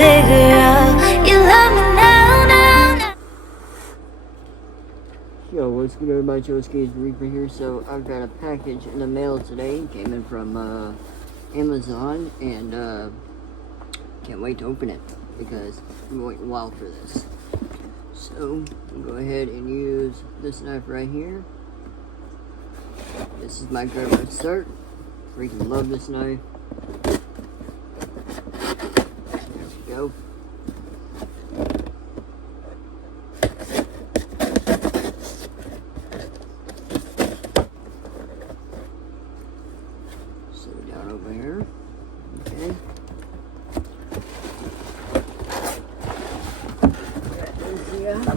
figure out you love me now. Yo, what's good everybody, Joe's Reaper here. So I've got a package in the mail today. Came in from Amazon, and can't wait to open it because I've been waiting a while for this. So I'll go ahead and use this knife right here. This is my grandma's insert. Freaking love this knife. There we go. So down over here. Okay. Yeah.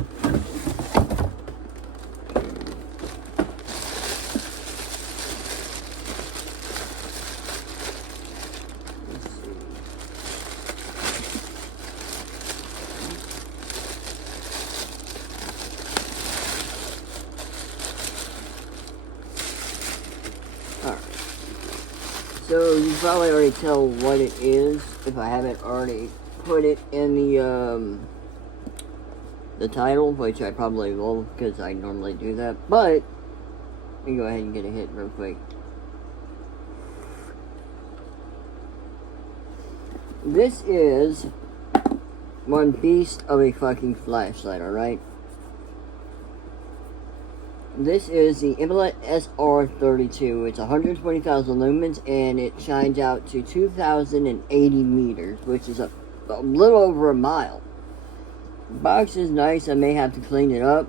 Alright, so you probably already tell what it is if I haven't already put it in the title, which I probably will because I normally do that, but let me go ahead and get a hit real quick. This is one beast of a fucking flashlight, alright? This is the Imalent SR32. It's 120,000 lumens, and it shines out to 2,080 meters, which is a little over a mile. The box is nice. I may have to clean it up.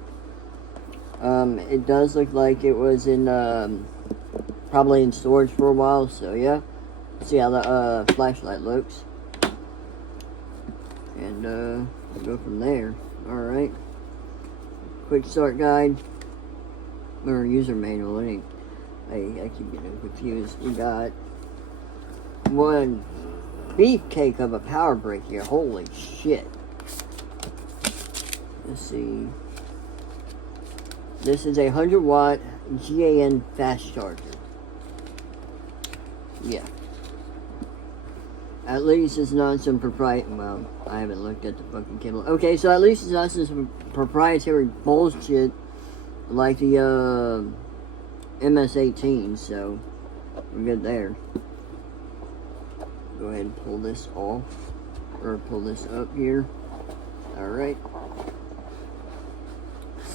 It does look like it was in, probably in storage for a while, so yeah. See how the flashlight looks. And we'll go from there. Alright. Quick start guide. Or user manual. I keep getting confused. We got one beefcake of a power brick here. Holy shit. Let's see. This is a 100-watt GAN fast charger. Yeah. At least it's not some proprietary... Well, I haven't looked at the fucking cable. Okay, so at least it's not some proprietary bullshit like the MS-18, so we're good there. Go ahead and pull this off, or pull this up here. Alright.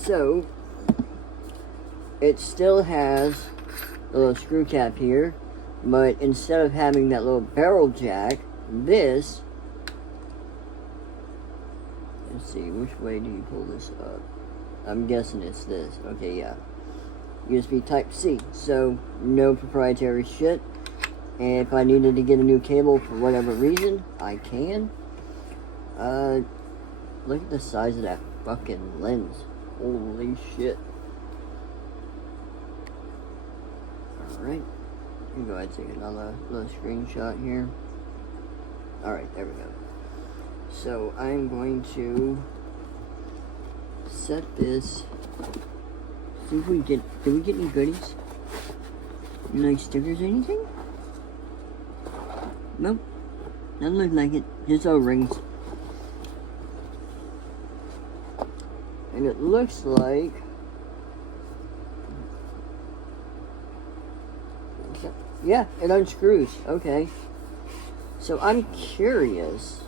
So, it still has a little screw cap here, but instead of having that little barrel jack, this, let's see, which way do you pull this up? I'm guessing it's this. Okay, yeah. USB Type-C. So, no proprietary shit. And if I needed to get a new cable for whatever reason, I can. Look at the size of that fucking lens. Holy shit. Alright. Let me go ahead and take another little screenshot here. Alright, there we go. So, I'm going to set this. See if we get. Did we get any goodies? Any like stickers or anything? Nope. Doesn't look like it. Just O-rings. And it looks like. Yeah, it unscrews. Okay. So I'm curious.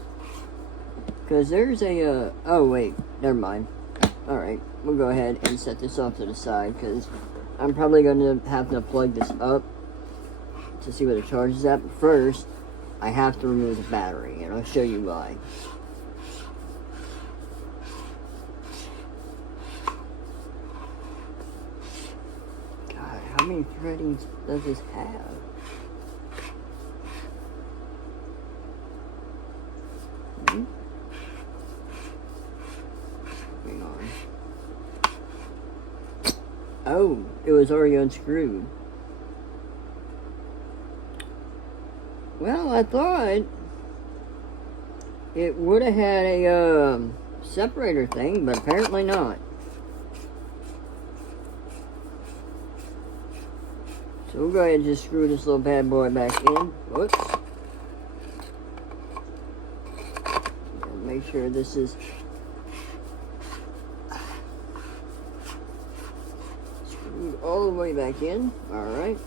Because there's a. Oh, wait. Never mind. Alright, we'll go ahead and set this off to the side because I'm probably going to have to plug this up to see where the charge is at. But first, I have to remove the battery, and I'll show you why. God, how many threadings does this have? Hang on. Oh, it was already unscrewed. Well, I thought it would have had a separator thing, but apparently not. So we'll go ahead and just screw this little bad boy back in. Whoops. make sure this is screwed all the way back in. Alright.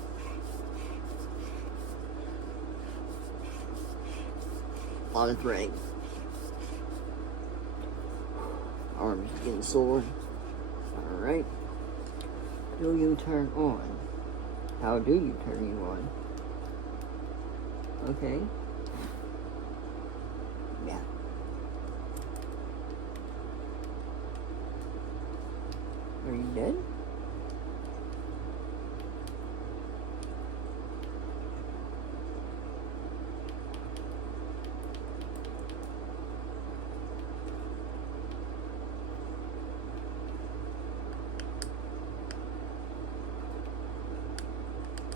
A lot of threading. Arms getting sore. Alright. Do you turn on? How do you turn you on? Okay. Yeah. Are you dead?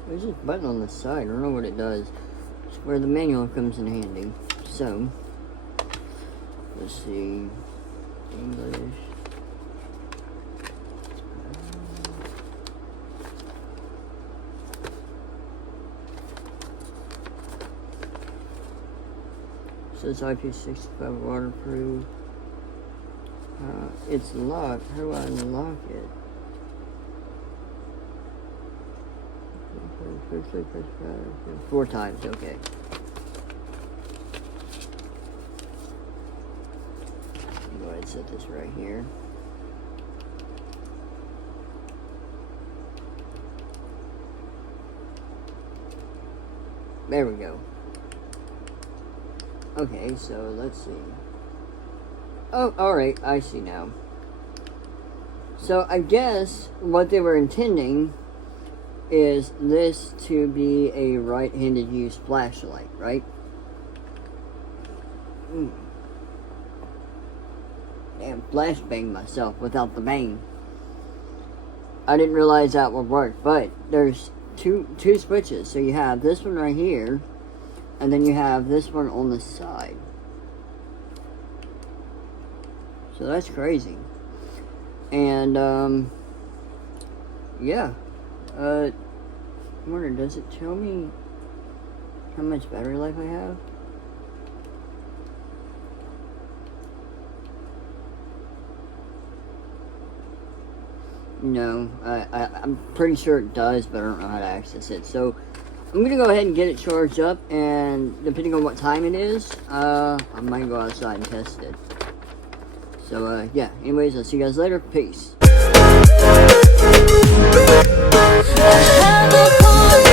There's this button on the side. I don't know what it does. It's where the manual comes in handy. So, let's see. English. Says IP65 waterproof. It's locked. How do I unlock it? 4 times, okay. Go ahead and set this right here. There we go. Okay, so let's see. Oh, alright, I see now. So I guess what they were intending is this to be a right-handed use flashlight, right? Damn, flashbang myself without the bang. I didn't realize that would work, but there's two switches. So you have this one right here, and then you have this one on the side. So that's crazy. And yeah. I wonder, does it tell me how much battery life I have? No, I'm pretty sure it does, but I don't know how to access it. So, I'm going to go ahead and get it charged up, and depending on what time it is, I might go outside and test it. So, yeah, anyways, I'll see you guys later. Peace. I have a